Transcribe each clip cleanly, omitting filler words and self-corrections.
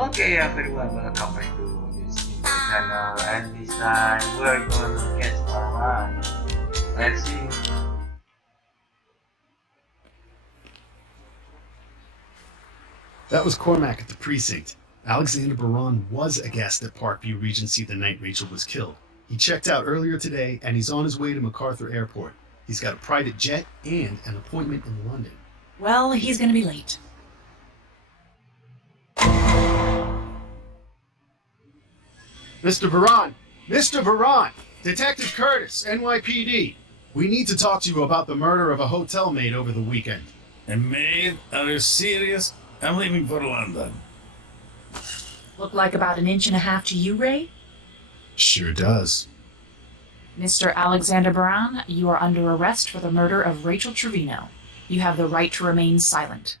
Okay, everyone, welcome back to this new channel, and this time we're gonna catch Baran. Let's see. That was Cormac at the precinct. Alexander Baran was a guest at Parkview Regency the night Rachel was killed. He checked out earlier today, and he's on his way to MacArthur Airport. He's got a private jet and an appointment in London. Well, he's gonna be late. Mr. Baran! Mr. Baran! Detective Curtis, NYPD. We need to talk to you about the murder of a hotel maid over the weekend. A maid? Are you serious? I'm leaving for London. Look like about an inch and a half to you, Ray? Sure does. Mr. Alexander Baran, you are under arrest for the murder of Rachael Trevino. You have the right to remain silent.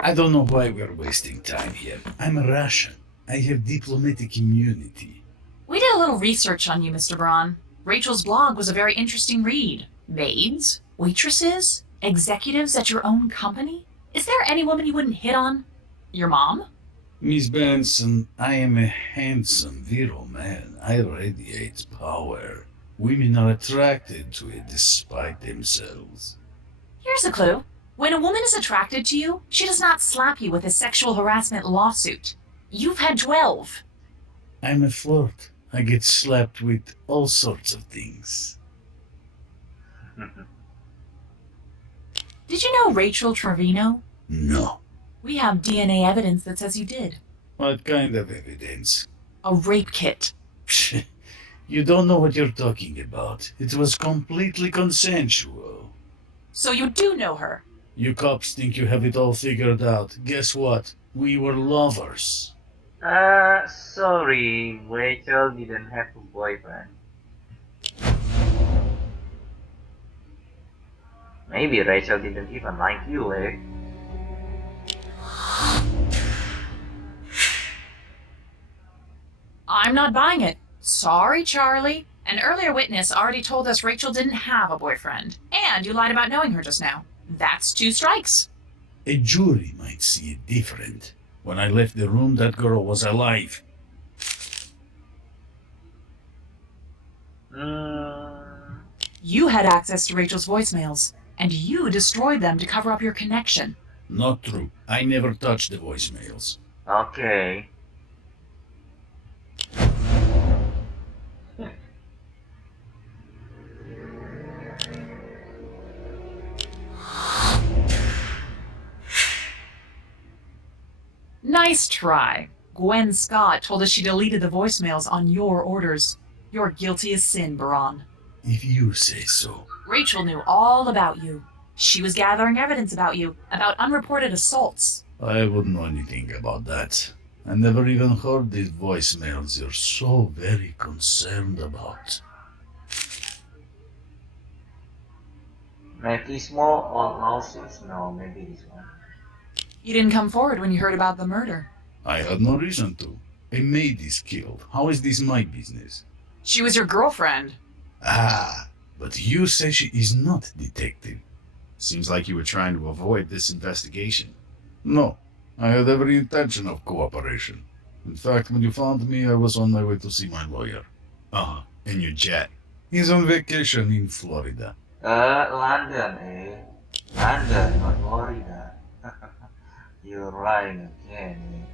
I don't know why we're wasting time here. I'm a Russian. I have diplomatic immunity. We did a little research on you, Mr. Baran. Rachel's blog was a very interesting read. Maids? Waitresses? Executives at your own company? Is there any woman you wouldn't hit on? Your mom? Miss Benson, I am a handsome, virile man. I radiate power. Women are attracted to it despite themselves. Here's a clue. When a woman is attracted to you, she does not slap you with a sexual harassment lawsuit. You've had 12. I'm a flirt. I get slapped with all sorts of things. Did you know Rachael Trevino? No. We have DNA evidence that says you did. What kind of evidence? A rape kit. You don't know what you're talking about. It was completely consensual. So you do know her? You cops think you have it all figured out. Guess what? We were lovers. Sorry, Rachel didn't have a boyfriend. Maybe Rachel didn't even like you, eh? I'm not buying it. Sorry, Charlie. An earlier witness already told us Rachel didn't have a boyfriend. And you lied about knowing her just now. That's 2 strikes. A jury might see it different. When I left the room, that girl was alive. You had access to Rachel's voicemails, and you destroyed them to cover up your connection. Not true. I never touched the voicemails. Okay. Nice try. Gwen Scott told us she deleted the voicemails on your orders. You're guilty as sin, Baran. If you say so. Rachel knew all about you. She was gathering evidence about you, about unreported assaults. I wouldn't know anything about that. I never even heard these voicemails you're so very concerned about. Maybe small or lawsuits? No, maybe this one. You didn't come forward when you heard about the murder. I had no reason to. A maid is killed. How is this my business? She was your girlfriend. Ah, but you say she is not detective. Seems like you were trying to avoid this investigation. No, I had every intention of cooperation. In fact, when you found me, I was on my way to see my lawyer. In your jet. He's on vacation in Florida. London, eh? London, not Florida. You're lying again, eh?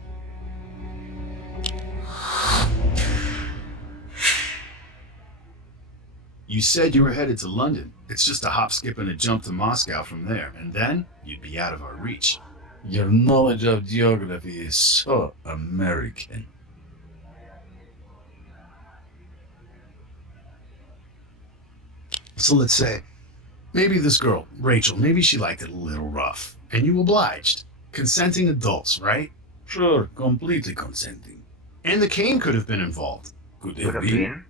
You said you were headed to London. It's just a hop, skip, and a jump to Moscow from there, and then you'd be out of our reach. Your knowledge of geography is so American. So let's say, maybe this girl, Rachel, maybe she liked it a little rough, and you obliged. Consenting adults, right? Sure, completely consenting. And the cane could have been involved. Could Could it have be? been.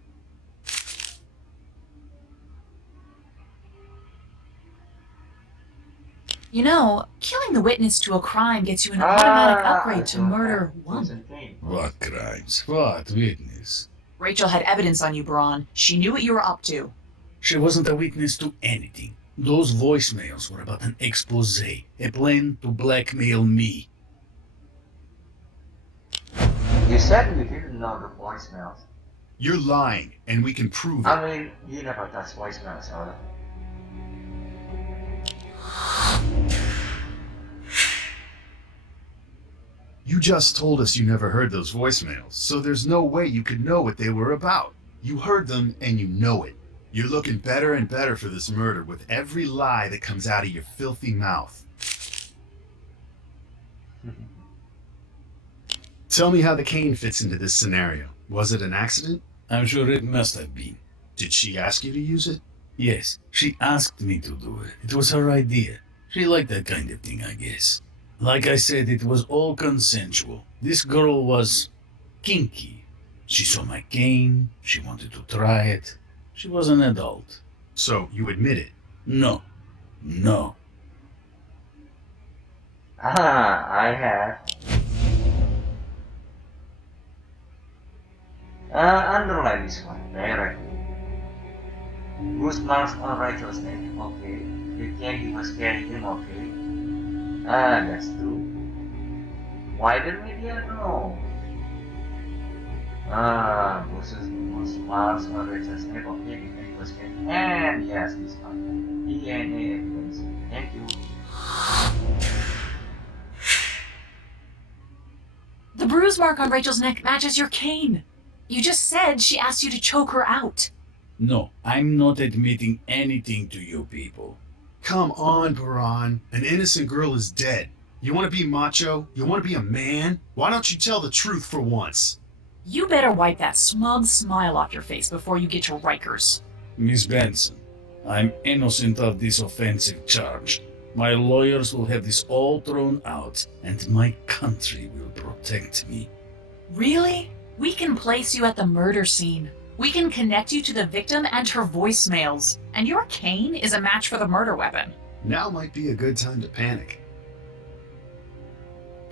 You know, killing the witness to a crime gets you an automatic upgrade to murder 1. What crimes? What witness? Rachel had evidence on you, Baran. She knew what you were up to. She wasn't a witness to anything. Those voicemails were about an expose, a plan to blackmail me. You said you didn't know the voicemails. You're lying, and we can prove it. I mean, you never touched voicemails, or You just told us you never heard those voicemails, so there's no way you could know what they were about. You heard them, and you know it. You're looking better and better for this murder with every lie that comes out of your filthy mouth. Tell me how the cane fits into this scenario. Was it an accident? I'm sure it must have been. Did she ask you to use it? Yes, she asked me to do it. It was her idea. She liked that kind of thing, I guess. Like I said, it was all consensual. This girl was kinky. She saw my cane. She wanted to try it. She was an adult. So you admit it? No. No. I have. Underline this one directly. Bruce marks on Rachel's neck, okay. The candy was carrying him, okay. That's true. Why didn't media know? Bruce marks on Rachel's neck, okay. The candy was carrying, and yes, this one. EADA evidence. Thank you. The bruise mark on Rachel's neck matches your cane. You just said she asked you to choke her out. No, I'm not admitting anything to you people. Come on, Baran. An innocent girl is dead. You want to be macho? You want to be a man? Why don't you tell the truth for once? You better wipe that smug smile off your face before you get to Rikers. Miss Benson, I'm innocent of this offensive charge. My lawyers will have this all thrown out, and my country will protect me. Really? We can place you at the murder scene. We can connect you to the victim and her voicemails. And your cane is a match for the murder weapon. Now might be a good time to panic.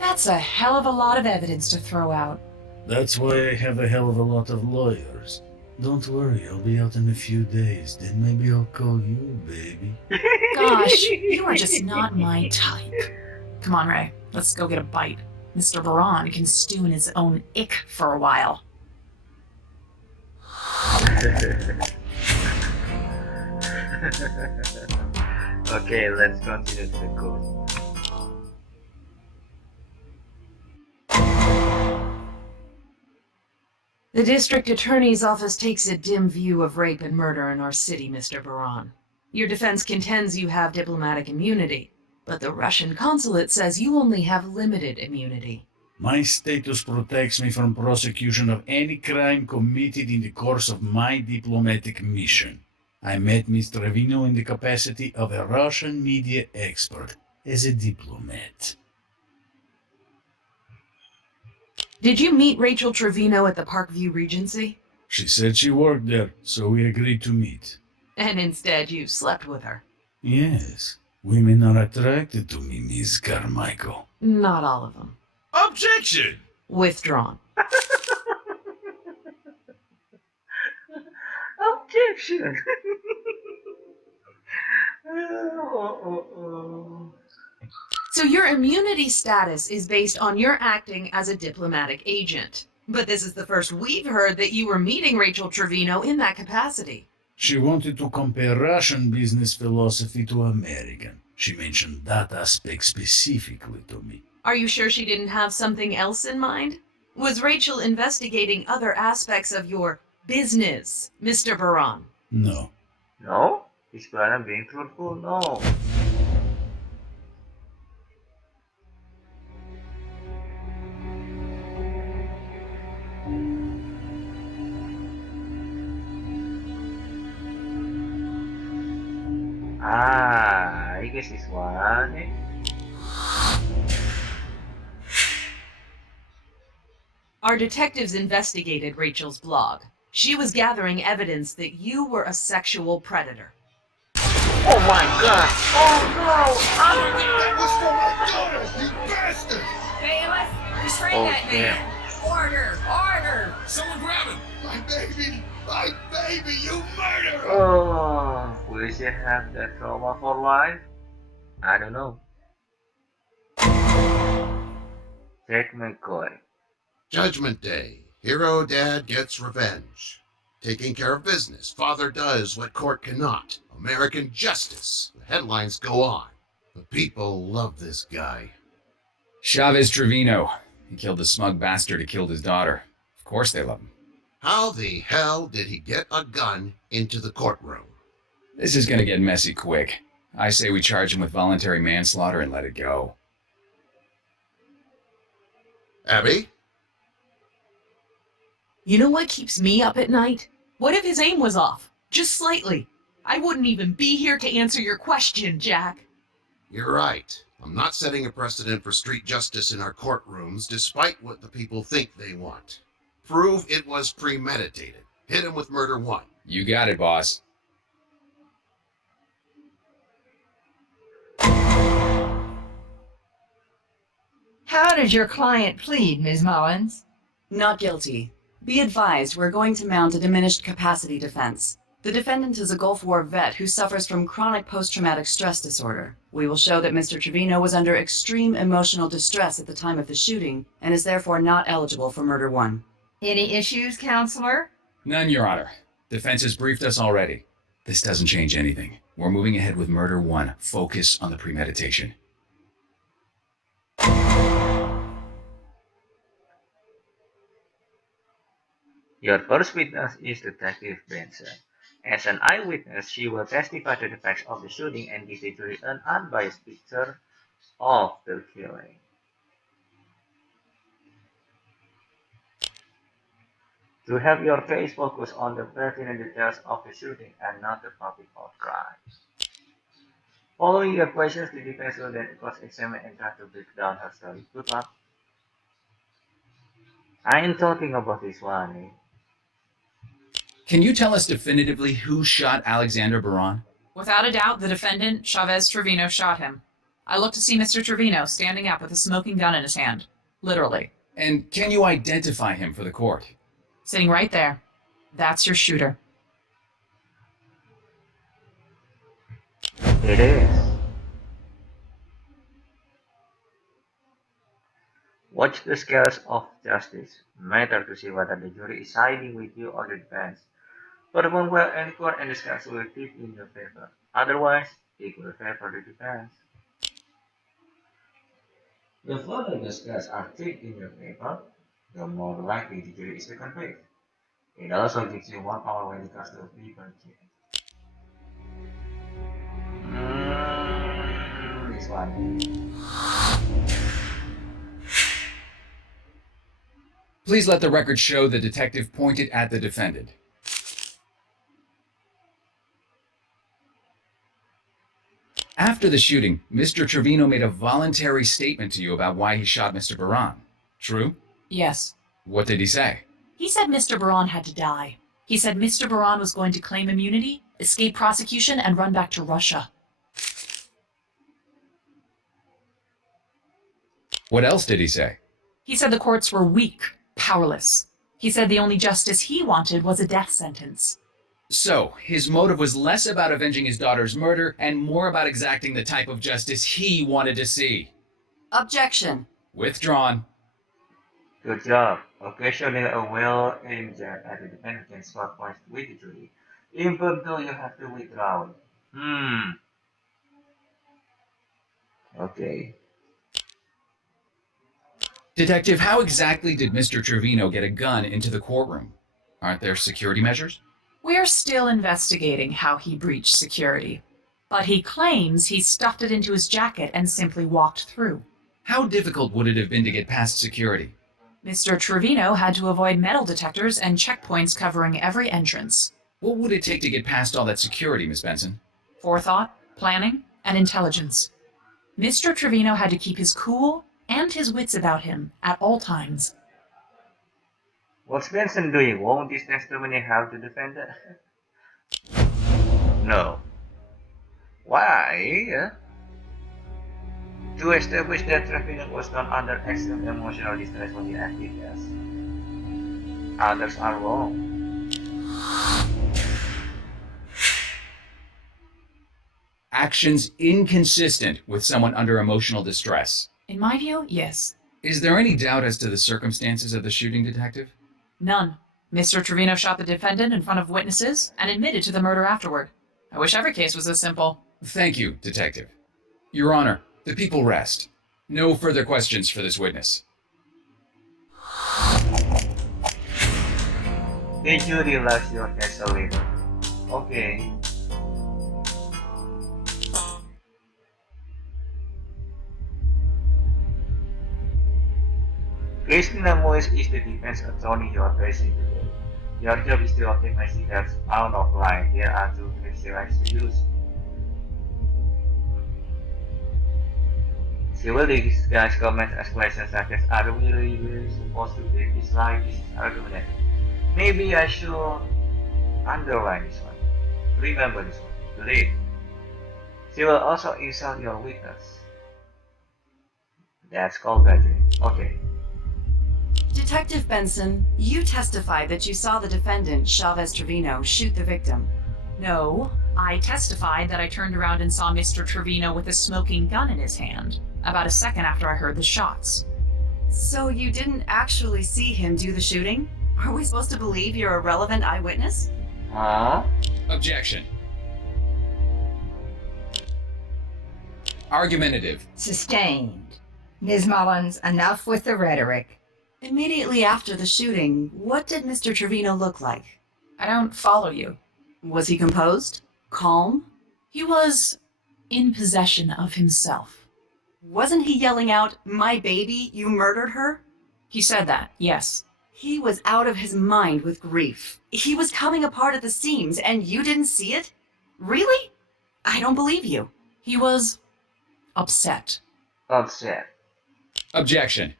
That's a hell of a lot of evidence to throw out. That's why I have a hell of a lot of lawyers. Don't worry, I'll be out in a few days. Then maybe I'll call you, baby. Gosh, you are just not my type. Come on, Ray. Let's go get a bite. Mr. Baran can stew in his own ick for a while. Okay, let's continue to the code. The district attorney's office takes a dim view of rape and murder in our city, Mr. Baran. Your defense contends you have diplomatic immunity, but the Russian consulate says you only have limited immunity. My status protects me from prosecution of any crime committed in the course of my diplomatic mission. I met Miss Trevino in the capacity of a Russian media expert as a diplomat. Did you meet Rachael Trevino at the Parkview Regency? She said she worked there, so we agreed to meet. And instead you slept with her? Yes, women are attracted to me, Miss Carmichael. Not all of them. Objection! Withdrawn. Objection! So your immunity status is based on your acting as a diplomatic agent. But this is the first we've heard that you were meeting Rachael Trevino in that capacity. She wanted to compare Russian business philosophy to American. She mentioned that aspect specifically to me. Are you sure she didn't have something else in mind? Was Rachael investigating other aspects of your business, Mr. Baran? No. No? Is Baran being truthful? No. I guess this one. Our detectives investigated Rachel's blog. She was gathering evidence that you were a sexual predator. Oh my god! Oh no! That was for my daughter, you bastard! Bailiff, restrain Oh, that man. Order! Order! Someone grab him! My baby! My baby, you murderer! Oh, will she have that trauma for life? I don't know. Check my coin. Judgment Day. Hero dad gets revenge. Taking care of business. Father does what court cannot. American justice. The headlines go on. The people love this guy. Chavez Trevino. He killed the smug bastard who killed his daughter. Of course they love him. How the hell did he get a gun into the courtroom? This is gonna get messy quick. I say we charge him with voluntary manslaughter and let it go. Abbie? You know what keeps me up at night? What if his aim was off? Just slightly. I wouldn't even be here to answer your question, Jack. You're right. I'm not setting a precedent for street justice in our courtrooms, despite what the people think they want. Prove it was premeditated. Hit him with murder one. You got it, boss. How did your client plead, Ms. Mullins? Not guilty. Be advised, we're going to mount a diminished capacity defense. The defendant is a Gulf War vet who suffers from chronic post-traumatic stress disorder. We will show that Mr. Trevino was under extreme emotional distress at the time of the shooting and is therefore not eligible for murder one. Any issues, counselor? None, Your Honor. Defense has briefed us already. This doesn't change anything. We're moving ahead with murder one. Focus on the premeditation. Your first witness is Detective Benson. As an eyewitness, she will testify to the facts of the shooting and give the jury an unbiased picture of the killing. To have your case focus on the pertinent details of the shooting and not the public outcry. Following your questions, the defense will then cross-examine and try to break down her story. Good luck. I ain't talking about this one, eh? Can you tell us definitively who shot Alexander Baran? Without a doubt, the defendant, Chavez Trevino, shot him. I looked to see Mr. Trevino standing up with a smoking gun in his hand. Literally. And can you identify him for the court? Sitting right there. That's your shooter. It is. Watch the scales of justice. Matter to see whether the jury is siding with you or the defense. Perform well and court and the scales will tip in your favor. Otherwise, it will favor the defense. The further the scales are tipped in your favor, the more likely the jury is to convict. It also gives you more power when it comes to people cheating. This one. Please let the record show the detective pointed at the defendant. After the shooting, Mr. Trevino made a voluntary statement to you about why he shot Mr. Baran. True? Yes. What did he say? He said Mr. Baran had to die. He said Mr. Baran was going to claim immunity, escape prosecution, and run back to Russia. What else did he say? He said the courts were weak, powerless. He said the only justice he wanted was a death sentence. So, his motive was less about avenging his daughter's murder and more about exacting the type of justice he wanted to see. Objection. Withdrawn. Good job. Occasionally a well-aimed jab at the defendant can score points with the jury, even though you have to withdraw it. Okay. Detective, how exactly did Mr. Trevino get a gun into the courtroom? Aren't there security measures? We're still investigating how he breached security, but he claims he stuffed it into his jacket and simply walked through. How difficult would it have been to get past security? Mr. Trevino had to avoid metal detectors and checkpoints covering every entrance. What would it take to get past all that security, Miss Benson? Forethought, planning, and intelligence. Mr. Trevino had to keep his cool and his wits about him at all times. What's Benson doing? Won't this testimony have to defend it? No. Why? To establish that Trevino was not under extreme emotional distress when he acted, yes. Others are wrong. actions inconsistent with someone under emotional distress? In my view, yes. Is there any doubt as to the circumstances of the shooting, Detective? None. Mr. Trevino shot the defendant in front of witnesses and admitted to the murder afterward. I wish every case was this simple. Thank you, Detective. Your Honor, the people rest. No further questions for this witness. Did you realize your case a little? Okay. Christina Mullins is the defense attorney you are facing today. Your job is to optimize details out of line. Here are two criteria to use. She will discuss comments as questions such as, are we really supposed to take this line? This is argumentative. Maybe I should underline this one. Remember this one. Delete. She will also insult your witness. That's called badgering. Okay. Detective Benson, you testified that you saw the defendant, Chavez Trevino, shoot the victim. No, I testified that I turned around and saw Mr. Trevino with a smoking gun in his hand, about a second after I heard the shots. So you didn't actually see him do the shooting? Are we supposed to believe you're a relevant eyewitness? Huh? Objection. Argumentative. Sustained. Ms. Mullins, enough with the rhetoric. Immediately after the shooting, what did Mr. Trevino look like? I don't follow you. Was he composed? Calm? He was in possession of himself. Wasn't he yelling out, "My baby, you murdered her"? He said that, yes. He was out of his mind with grief. He was coming apart at the seams, and you didn't see it? Really? I don't believe you. He was upset. Upset. Objection.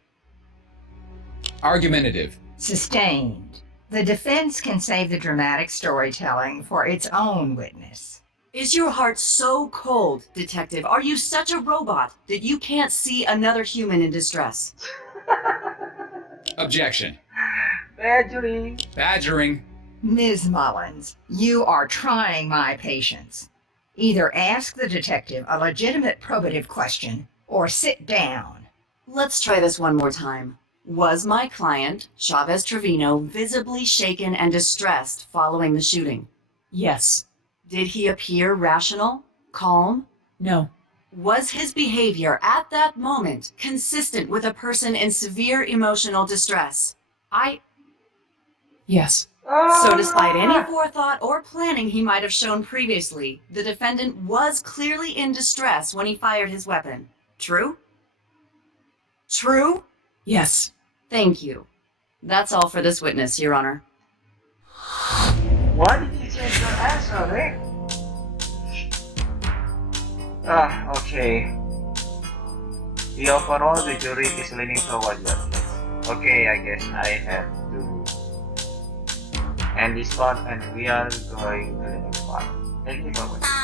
Argumentative. Sustained. The defense can save the dramatic storytelling for its own witness. Is your heart so cold, Detective? Are you such a robot that you can't see another human in distress? Objection. Badgering. Badgering. Ms. Mullins, you are trying my patience. Either ask the detective a legitimate probative question or sit down. Let's try this one more time. Was my client, Chavez Trevino, visibly shaken and distressed following the shooting? Yes. Did he appear rational, calm? No. Was his behavior at that moment consistent with a person in severe emotional distress? Yes. So despite any forethought or planning he might have shown previously, the defendant was clearly in distress when he fired his weapon. True? True? Yes. Thank you. That's all for this witness, Your Honor. Why did you change your answer, Rick? Okay. The overall, the jury is leaning toward your case. Okay, I guess I have to end this part and we are going to the next part. Thank you for watching.